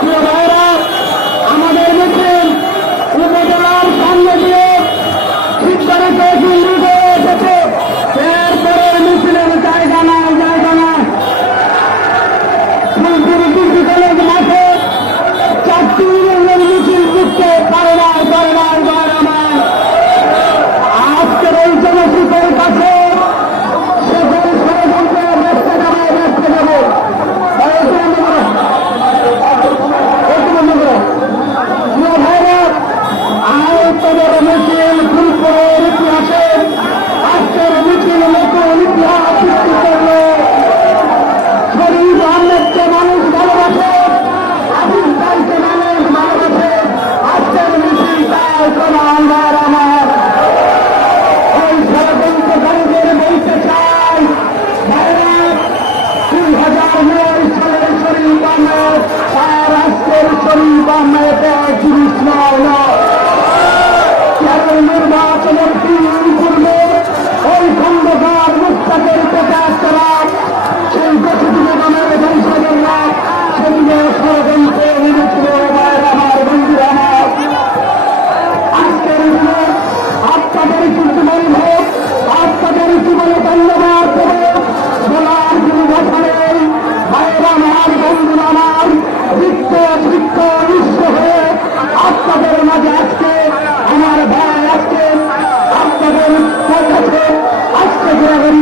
Come on. সালের রাষ্ট্রের আহমেদ এক জিনিস নয়।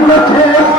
the test.